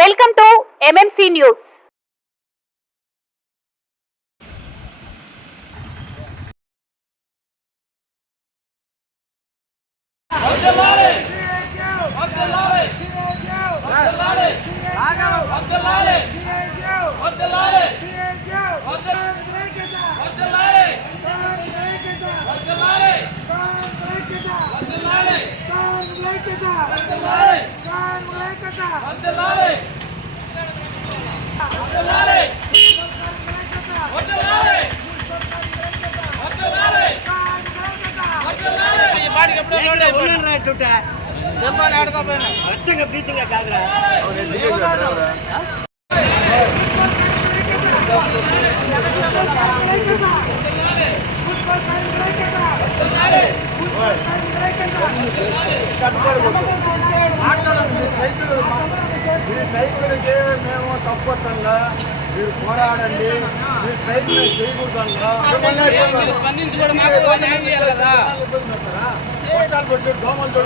Welcome to MMC news. మేము తప్పకుండా మీరు పోరాడండి, మీ స్ట్రైక్ చేయకూడదన్నా వర్షాలు కొట్టి దోమలు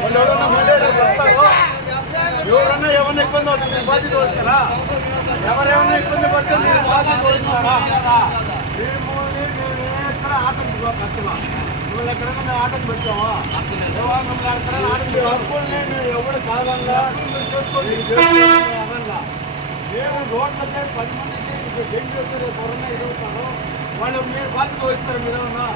వాళ్ళు ఎవరన్నా మలేరియా వస్తారు, ఎవరన్నా ఏమన్నా ఇబ్బంది అవుతుంది మీరు బాధ్యత వస్తారా? ఎవరేమన్నా ఇబ్బంది పడితే మీరు బాధ్యత వస్తారా? మిమ్మల్ని మేము ఎక్కడ ఆటంకం మిమ్మల్ని ఎక్కడైనా మేము ఆటంకం పెట్టామా? మిమ్మల్ని ఎక్కడైనా ఆటంకం హక్కుల్ని మేము ఎవరు కాదన్నా అనల్లా. మేము రోడ్లకే 10 మందికి డెంగ్యూ వస్తే రేపు ఎవరన్నా ఎదుగుతారు, వాళ్ళు మీరు బాధ్యత వహిస్తారు. మీరు ఏమన్నా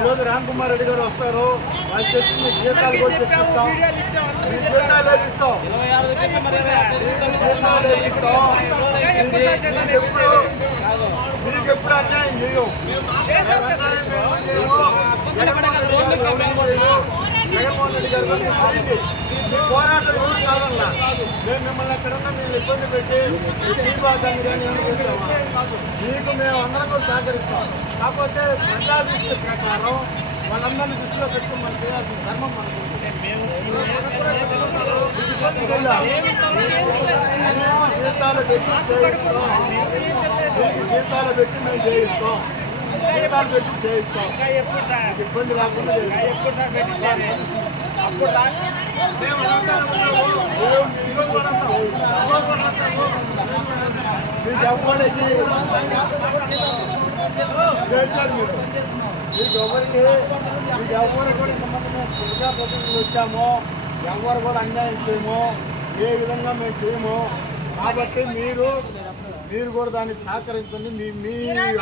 ఈరోజు రామ్ కుమార్ రెడ్డి గారు వస్తారు, వాళ్ళు చెప్పి మీ జీతాలు కూడా తెప్పిస్తాం, మీ జీతాలు వేపిస్తాం, జీతాలు వేపిస్తాం. మీకు ఎప్పుడు అన్యాయం చేయం. జగన్మోహన్ రెడ్డి గారు చేయండి, మీ పోరాటం ఎవరు కాదన్నా. మేము మిమ్మల్ని ఎక్కడన్నా మేము ఇబ్బంది పెట్టి చీబాగాన్ని కానీ ఏమైనా చేస్తామా? మీకు మేము అందరం కూడా సహకరిస్తాం. కాకపోతే ప్రజా దృష్టి ప్రకారం వాళ్ళందరినీ దృష్టిలో పెట్టుకుని మనం చేయాల్సిన ధర్మం మనకు జీతాలు పెట్టి చేయిస్తాం, మీకు జీతాలు పెట్టి మేము చేయిస్తాం, జీతాలు పెట్టి చేయిస్తాం, ఇబ్బంది రాకుండా మీకు ఎవ్వరికి చేశారు. మీకు ఎవరికి కూడా ఇంతమంది మేము ప్రజాప్రతినిధులు వచ్చామో ఎవరు కూడా అన్యాయం చేయము, ఏ విధంగా మేము చేయము. కాబట్టి మీరు కూడా దాన్ని సహకరించండి. మీ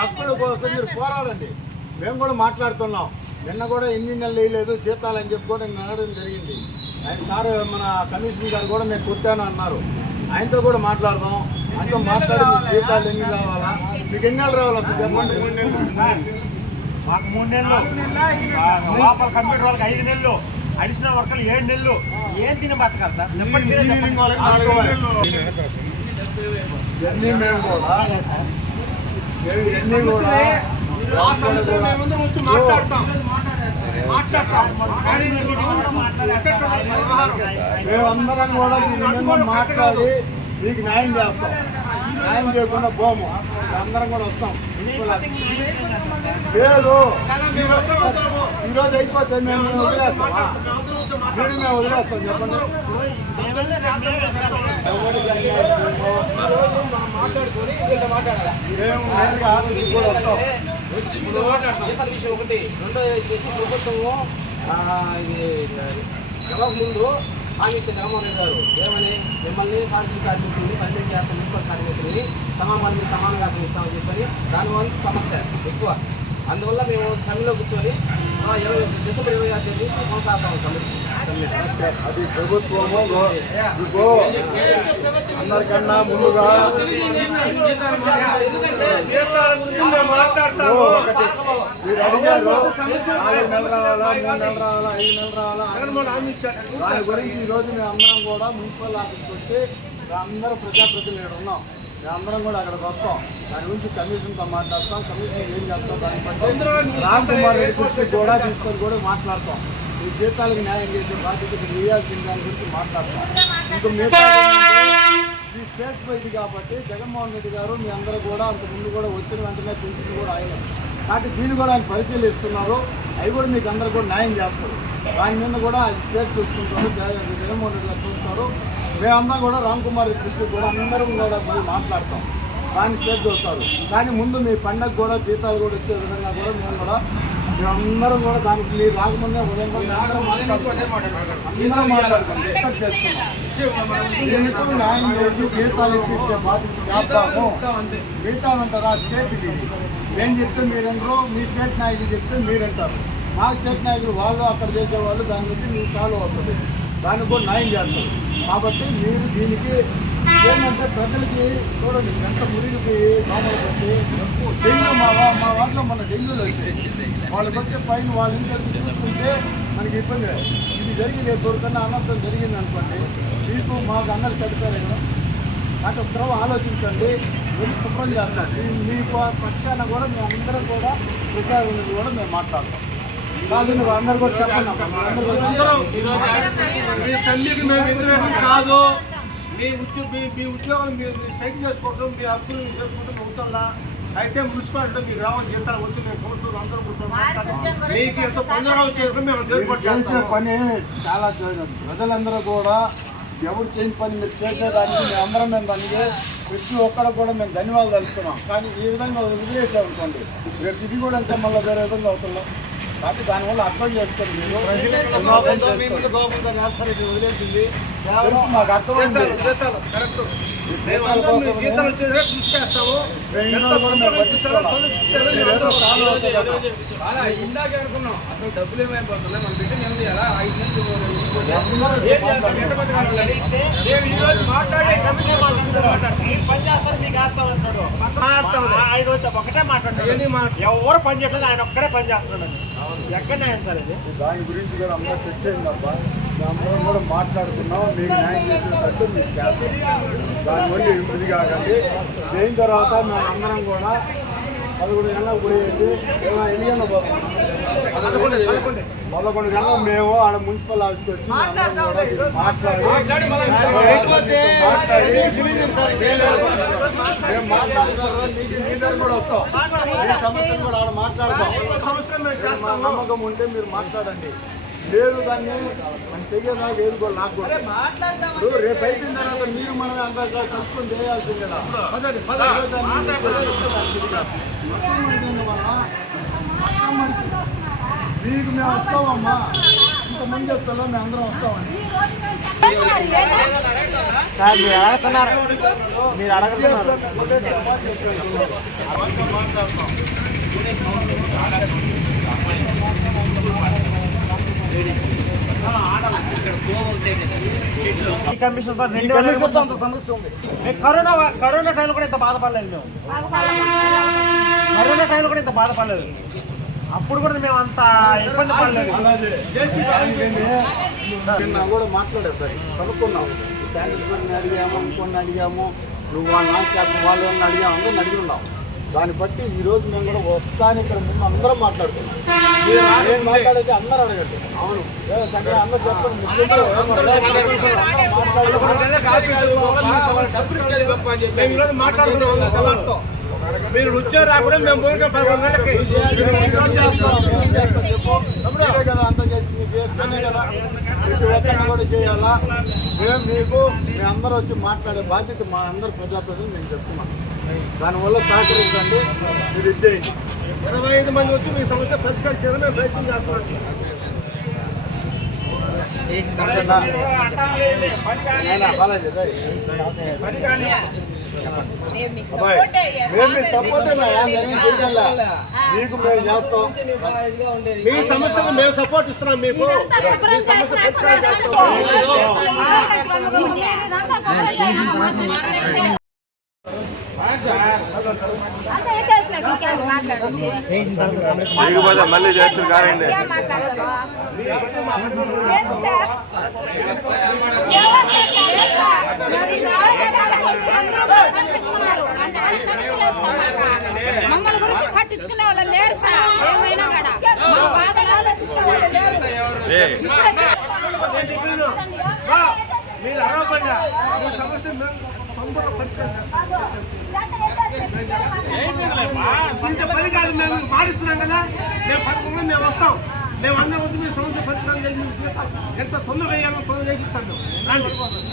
హక్కుల కోసం మీరు పోరాడండి. మేము కూడా మాట్లాడుతున్నాం. నిన్న కూడా ఎన్ని నెలలు వేయలేదు జీతాలు అని చెప్పి కూడా నేను అడగడం జరిగింది. ఆయన సార్ మన కమిషనర్ గారు కూడా నేను కొట్టాను అన్నారు. ఆయనతో కూడా మాట్లాడదాం. ఆయనతో మాట్లాడి మీ జీతాలు ఎన్ని రావాలా, మీకు ఎన్ని నెలలు రావాలి అసలు చెప్పండి. మాకు 3 నెలలు, లోపల కంప్యూటర్ వాళ్ళకి 5 నెలలు, అడిషనల్ వర్కర్లు 7 నెలలు. ఏం తిని బతకాలి సార్? ఇవన్నీ మేము కూడా మేమందరం కూడా దీని మీద మాట్లాడి మీకు న్యాయం చేస్తాం. న్యాయం చేయకుండా పోము, అందరం కూడా వస్తాం. లేదు ఈరోజు అయిపోతే మేము వదిలేస్తామా? మేము వదిలేస్తాం చెప్పండి. మేము నేరుగా ఆఫీస్కి కూడా వస్తాం. ఒకటి రెండో ప్రభుత్వము ముందు హామీ ఇచ్చిన జగన్మోహన్ రెడ్డి గారు ఏమని మిమ్మల్ని కార్మిక కార్మికుల్ని పర్మిట్ చేస్తాం, మున్సిపల్ కార్మికుల్ని సమానంగా ఇస్తామని చెప్పని దానివల్ల సమస్య ఎక్కువ. అందువల్ల మేము సమ్మెలో కూర్చొని డిసెంబర్ 26 తేదీ నుంచి కొనసాగుతాం. అది ప్రభుత్వము అందరికన్నా ముందుగా మీరు అడిగారు 4 నెలలు రావాలా, 3 నెలలు రావాలా, 5 నెలలు రావాలా, దాని గురించి ఈరోజు మేము అందరం కూడా మున్సిపల్ ఆఫీస్కి వచ్చి అందరూ ప్రజాప్రతినిధులు ఉన్నాం. మేమందరం కూడా అక్కడికి వస్తాం. దాని గురించి కమిషన్తో మాట్లాడతాం. కమిషన్ ఏం చేస్తాం దాన్ని బట్టి రామ్ కుమార్ రెడ్డి దృష్టికి కూడా తీసుకొని కూడా మాట్లాడతాం. ఈ జీతాలకు న్యాయం చేసే బాధ్యత వేయాల్సిన దాని గురించి మాట్లాడతాం. ఇంకా మిగతా స్టేట్ ఇది కాబట్టి జగన్మోహన్ రెడ్డి గారు మీ అందరూ కూడా అంతకుముందు కూడా వచ్చిన వెంటనే పెంచింది కూడా ఆయన కాబట్టి దీన్ని కూడా ఆయన పరిశీలిస్తున్నారు. అవి కూడా మీకు అందరూ కూడా న్యాయం చేస్తారు. దాని మీద కూడా అది స్టేట్ చూసుకుంటారు, జగన్మోహన్ రెడ్డి గారు చూస్తారు. మేమందరం కూడా రామ్ కుమార్ దృష్టికి కూడా అందరం కూడా పోయి మాట్లాడతాం. దాన్ని స్టేట్ చూస్తారు. కానీ ముందు మీ పండగ కూడా జీతాలు కూడా వచ్చే విధంగా కూడా మేమందరం కూడా దానికి మీరు రాకముందే ఉదయం కూడా అందరం మాట్లాడుకుంటాం, డిస్కస్ చేసుకుంటాం. మీకు న్యాయం చేసి జీతాలు ఇప్పించే బాధ్యత చేద్దాము. మిగతాదంటారా స్టేట్కి మేము చెప్తే మీరంటారు, మీ స్టేట్ నాయకులు చెప్తే మీరంటారు. మా స్టేట్ నాయకులు వాళ్ళు అక్కడ చేసేవాళ్ళు దాని నుంచి మీకు సాల్వ్ అవుతుంది, దానికి కూడా న్యాయం చేస్తారు. కాబట్టి మీరు దీనికి ఏంటంటే ప్రజలకి చూడండి ఎంత మురిగిపోయి దోమలు పెట్టి డెంగ్యూ మా వాటిలో మన డెంగ్యూలు వచ్చాయి. వాళ్ళకి వచ్చే పైన వాళ్ళ ఇంటి చూసుకుంటే మనకి ఇబ్బంది. ఇది జరిగి రేపు ఎవరికన్నా అనంతరం జరిగింది అనుకోండి, మీకు మాకు అన్నలు కడిపారు కదా. అంటే ఒకసారి ఆలోచించండి, వెళ్ళి శుభ్రం చేస్తాం. మీ పక్షాన కూడా మేము అందరం కూడా ఉపయోగం కూడా మేము మాట్లాడతాం. కాదు నువ్వు అందరు కూడా చెప్పండి. మీ సంధికి మేము వ్యతిరేకం కాదు. మీ ఉద్యోగం మీరు స్ట్రైక్ చేసుకోవడం, మీ హక్కులు చేసుకుంటాం అవుతుందా? అయితే మున్సిపాలిటీలో మీకు రావాలి జీతాలు వచ్చి మేము కౌన్సిలర్ అందరూ కూర్చొని మీకు ఎంత తొందరగా వచ్చేది మేము చేసే పని చాలా ప్రజలందరూ కూడా ఎవరు చేయని పని మీరు చేసేదానికి మేము అందరం మేము దానికి ప్రతి ఒక్కరికి కూడా మేము ధన్యవాదాలు తెలుపుతున్నాం. కానీ ఈ విధంగా వదిలేసామనుకోండి రేపు ఇది కూడా అంటే మళ్ళీ వేరే విధంగా అవుతున్నాం. కాబట్టి దానివల్ల అర్థం చేసుకోండి. మీరు వదిలేసింది మాకు అర్థమైంది. ఇందాకే అనుకున్నాం అసలు డబ్బులు ఏమైపోతున్నాయి, మన బిడ్డ నెమ్మది ఎలా 5 ఒకటే మాట్లాడుతున్నాడు, ఎవరు పని చేయట్లేదు, ఆయన ఒక్కడే పని చేస్తున్నాడు. ఎక్కడ న్యాయం సార్ ఇది? దాని గురించి కూడా అందరూ చర్చ అయిందబ్బా. అందరం కూడా మాట్లాడుకున్నాం. మీకు న్యాయం చేసేటట్టు మీకు చేస్తాం. దానివల్ల ఇది కాకండి. అయిన తర్వాత మేము అందరం కూడా 11 గంటలకు పోయేసి 11 గంటలకు మేము ఆడ మున్సిపల్ ఆఫీస్కి వచ్చి అందరం కూడా మాట్లాడి మేము మాట్లాడతారు. మీకు మీ దగ్గర కూడా వస్తాం. మీ సమస్యను కూడా ఆడ మాట్లాడతాం. మా నమ్మకం ఉంటే మీరు మాట్లాడండి. లేదు దాన్ని మన తెగేదాకా ఏది కూడా నాకు కూడా రేపు అయిపోయిన తర్వాత మీరు మనం అంత కలుసుకొని చేయాల్సింది కదా. మీకు మేము వస్తామమ్మా, ఇంతమంది వస్తాలో మేము అందరం వస్తామండి. మీరు అడుగుతున్నారు సమస్య ఉంది. కరోనా టైంలో కూడా ఇంత బాధపడలేదు. మేము కరోనా టైంలో కూడా ఇంత బాధపడలేదు. అప్పుడు కూడా మేము అంత ఇబ్బంది పడలేదు. నిన్న కూడా మాట్లాడేది కనుక్కున్నాం. శానిటైజర్ని అడిగాము, ఇంకొన్ని అడిగాము, నువ్వు నా శాఖ వాళ్ళని అడిగాము, అందరిని అడిగి ఉన్నాం. దాన్ని బట్టి ఈరోజు మేము కూడా వస్తాను. ఇక్కడ ముందు అందరం మాట్లాడుతున్నాం. నేను మాట్లాడితే అందరూ అడగండి. అవును చక్కగా అందరూ చెప్పండి. మాట్లాడుతున్నాం. మీరు వచ్చే రాకుండా మేము పోయిన 11 గంటలకి మీరే కదా అంతా చేసి మీరు చేస్తేనే కదా ప్రతి ఒక్కరిని కూడా చేయాలా. మేము మీకు మీ అందరూ వచ్చి మాట్లాడే బాధ్యత మా అందరు ప్రజాప్రతినిధులు నేను చెప్తున్నాను. దానివల్ల సహకరించండి, మీరు ఇచ్చేయండి. 25 మంది వచ్చి మీ సమస్య పరిష్కరించాలని మేము ప్రయత్నం చేస్తున్నాం. మేము మీ సపోర్ట్ మీకు మేము చేస్తాం. మీ సమస్యలు మేము సపోర్ట్ ఇస్తున్నాం. మీకు మీ సమస్య పరిష్కారం చేస్తాం. మళ్ళీ చేస్తారు కాదండి. మమ్మల్ని గురించి పట్టించుకునే వాళ్ళు లేరు సార్. ఏమైనా కూడా మా బాధలు మీరు అడగకుండా మీ సమస్య తొందరలో పరిష్కారం ఇంత పని కాదు. మేము మారిస్తున్నాం కదా, మేము పట్టుకున్నాం, మేము వస్తాం, మేము అందరం వచ్చి మేము సమస్య పరిష్కారం చేసి ఎంత తొందరగా వేయాలో తొందరగా చేపిస్తాం. మేము రండి,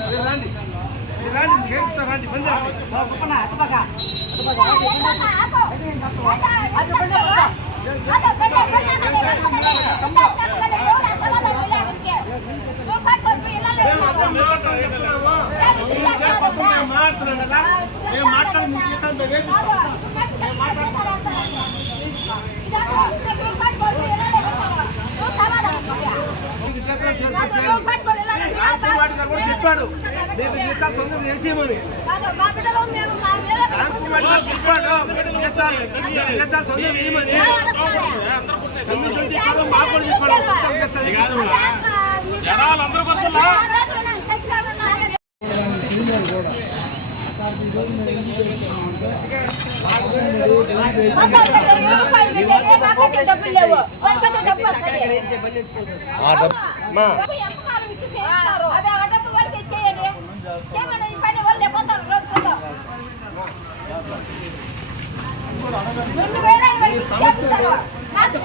మీరు రండి, మీరు రండి, మీకు చేపిస్తాం, రండి, బంద్ మాట్లాడుతున్నాం కదా, మేము మాట్లాడి మీకు జీతం మేము వేపిస్తాం. చెప్పాడు మీకు జీతాలు తొందరగా చేసేయమని. చెప్పాడు జీతాలు తొందరగా వేయమని. కమిషన్ చెప్పాడు, మాకు కూడా చెప్పాడు. జనాలు అందరికి వస్తుందా?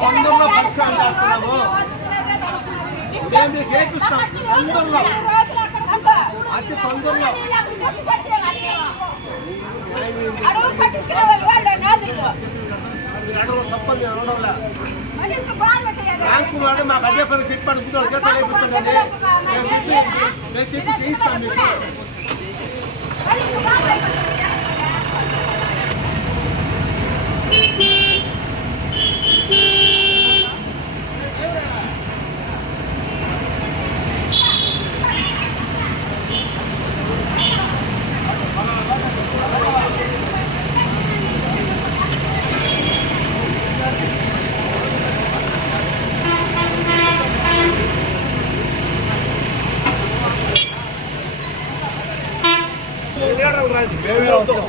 తొందరలో పరిష్కారం చేస్తున్నాము, మేము మీకు ఏపిస్తాం. తొందరలో, అతి తొందరలో. తప్పని అనడంలా బ్యాంకు వాడు మాకు అదే పని చెప్పాడు, జీతాలు వేపిస్తుందండి. మేము చెప్పి చేయిస్తాం మీకు. మేమే వస్తాం,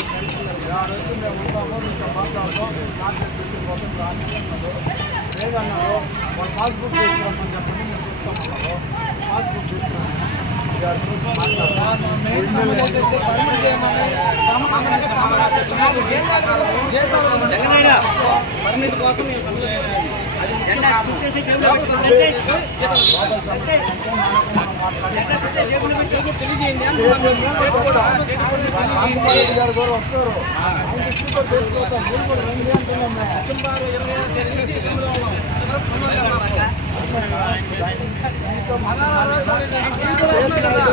మేము ఉంటాము, మీతో మాట్లాడతాం. లేదన్నారు, వాళ్ళు పాస్బుక్ తీసుకురమ్మని చెప్పండి, మేము చూస్తామన్నారు. పాస్బుక్ తీసుకున్నాం. పరిమితి కోసం గారు కూడా వస్తారు, తీసుకొస్తాం. మీరు కూడా రండి అంటున్నాం.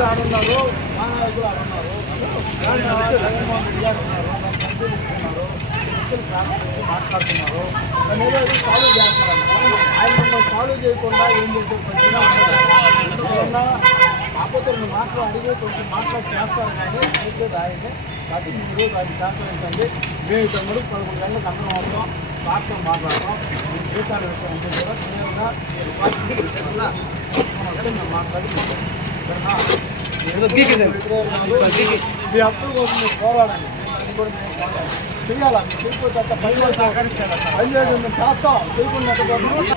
ఆడున్నారు, మా నాయకులు ఆడున్నారు, జగన్మోహన్ రెడ్డి గారు ఉన్నారు, మాట్లాడుతున్నారు. దాన్ని ఏదో సాల్వ్ చేస్తున్నారు. ఆయన సాల్వ్ చేయకుండా ఏం చేసే పరిస్థితిగా ఉండదు. కాకపోతే రెండు మాటలు అడిగి కొంచెం మాట్లాడి చేస్తారు, కానీ చేసేది ఆయనే. కాబట్టి ఈరోజు ఆయన సహకరించండి. మేము ఇక్కడ 11 గంటలకు అందరం వస్తాం, సార్తో మాట్లాడతాం. మీ జీతాల విషయం అంటే కూడా క్లియర్గా మేము మాట్లాడి మీ హక్కుల కోసం మీరు పోరాడండి. దాన్ని కూడా మేము చేయాలా, మీరు చేయకపోతే అట్లా పని చేసి మేము చేస్తాం. చేయకుండా ఇంకో రోజులా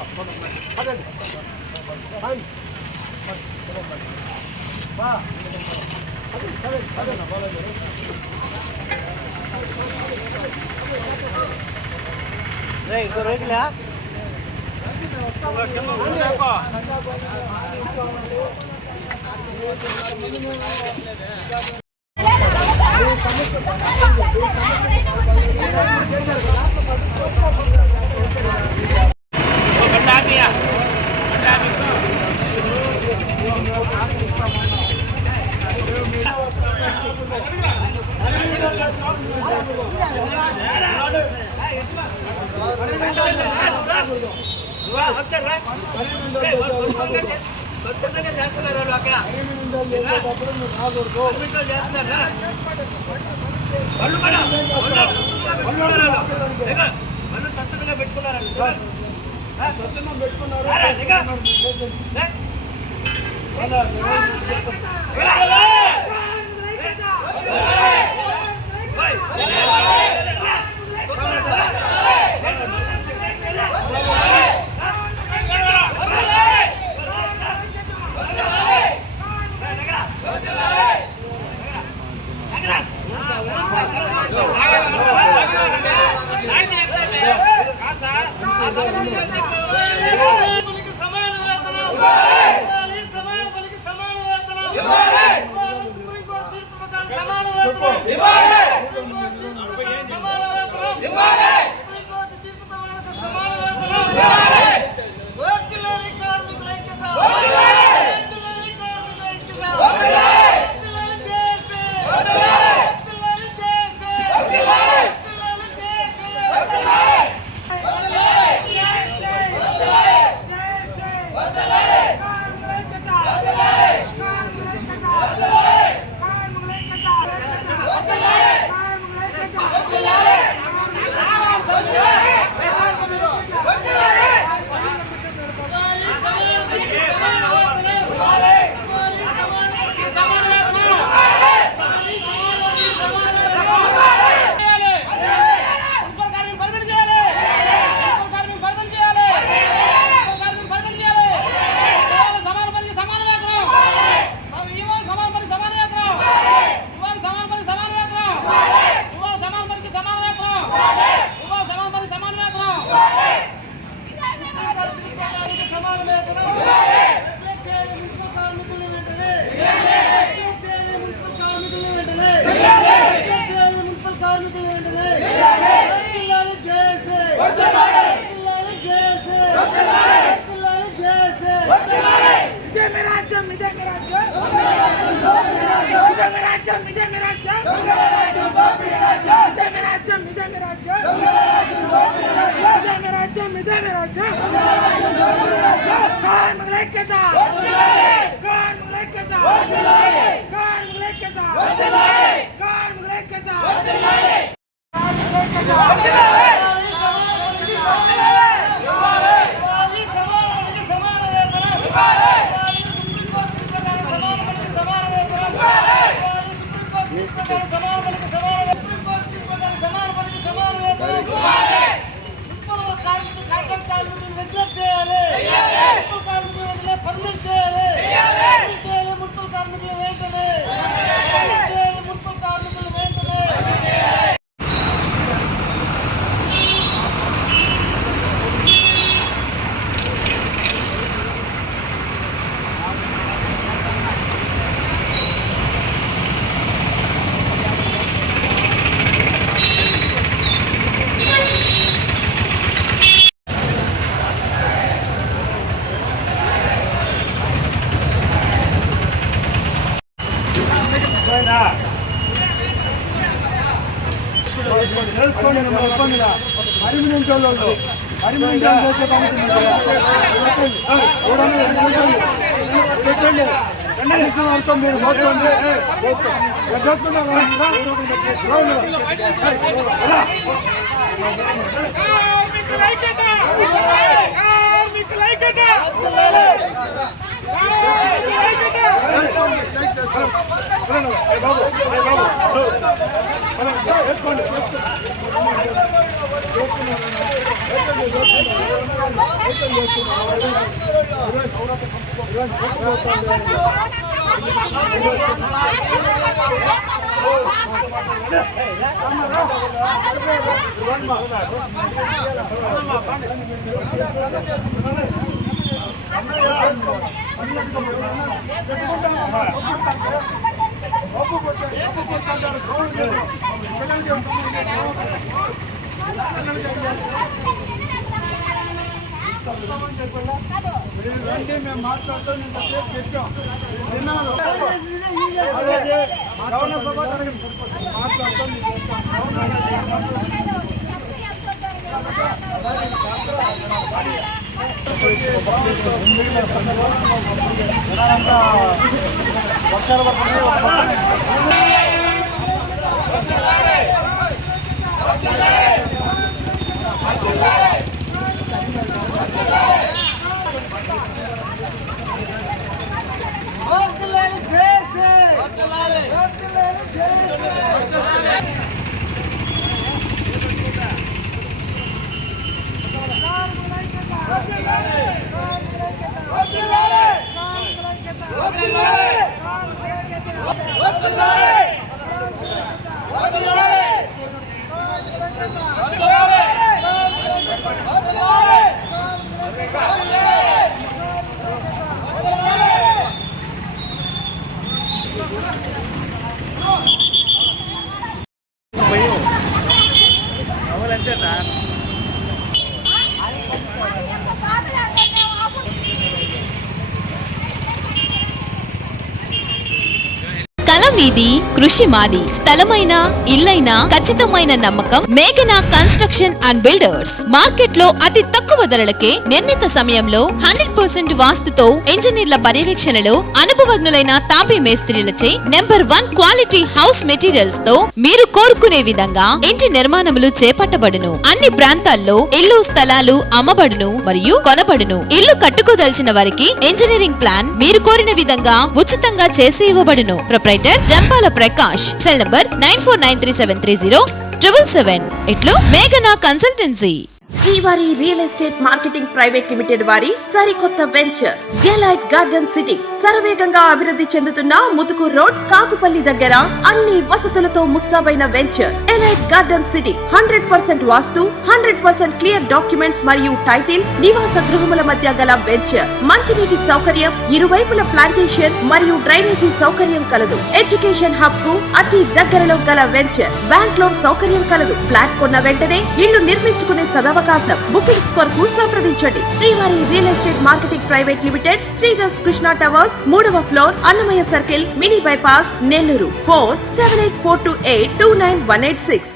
మీది కృషి మాది స్థలమైన ఇల్లైనా ఖచ్చితమైన నమ్మకం మేఘనా కన్స్ట్రక్షన్ అండ్ బిల్డర్స్. మార్కెట్ లో అతి తక్కువ ధరలకే నిర్ణీత సమయంలో 100% వాస్తుతో ఇంజనీర్ల పర్యవేక్షణలో అనుభవజ్ఞులైన తాపీ మేస్త్రీలచే నెంబర్ 1 క్వాలిటీ హౌస్ మెటీరియల్స్ తో మీరు కోరుకునే విధంగా ఇంటి నిర్మాణములు చేపట్టబడును. అన్ని ప్రాంతాల్లో ఇల్లు స్థలాలు అమ్మబడును మరియు కొనబడును. ఇల్లు కట్టుకోదలిచిన వారికి ఇంజనీరింగ్ ప్లాన్ మీరు కోరిన విధంగా ఉచితంగా చేసి ఇవ్వబడును. Proprietor Jampala Prakash. Cell number 9493307777. ఇట్లు మేఘనా consultancy. Srivari real estate marketing private limited వారి సరికొత్త వెంచర్ ఎలైట్ గార్డెన్ సిటీ శరవేగంగా అభివృద్ధి చెందుతున్న ముతుకూర్ రోడ్ కాకుపల్లి దగ్గర అన్ని వసతులతో ముస్తాబైన వెంచర్ ఎలైట్ గార్డెన్ సిటీ 100% వాస్తు 100% క్లియర్ డాక్యుమెంట్స్ మరియు టైటిల్ నివాస గృహముల మధ్య గల వెంచర్. మంచినీటి సౌకర్యం, ఇరువైపుల ప్లాంటేషన్ మరియు డ్రైనేజీ సౌకర్యం కలదు. ఎడ్యుకేషన్ హబ్ కు అతి దగ్గరలో గల వెంచర్. బ్యాంక్ లోన్ సౌకర్యం కలదు. ఫ్లాట్ కొన్న వెంటనే ఇల్లు నిర్మించుకునే సదవ సువర్ణావకాశం. బుకింగ్స్ కొరకు సంప్రదించండి. Srivari real estate marketing private limited, Sridhar's Krishna towers, 3వ floor, Annamayya circle, mini bypass, Nellore. Phone 7842829186.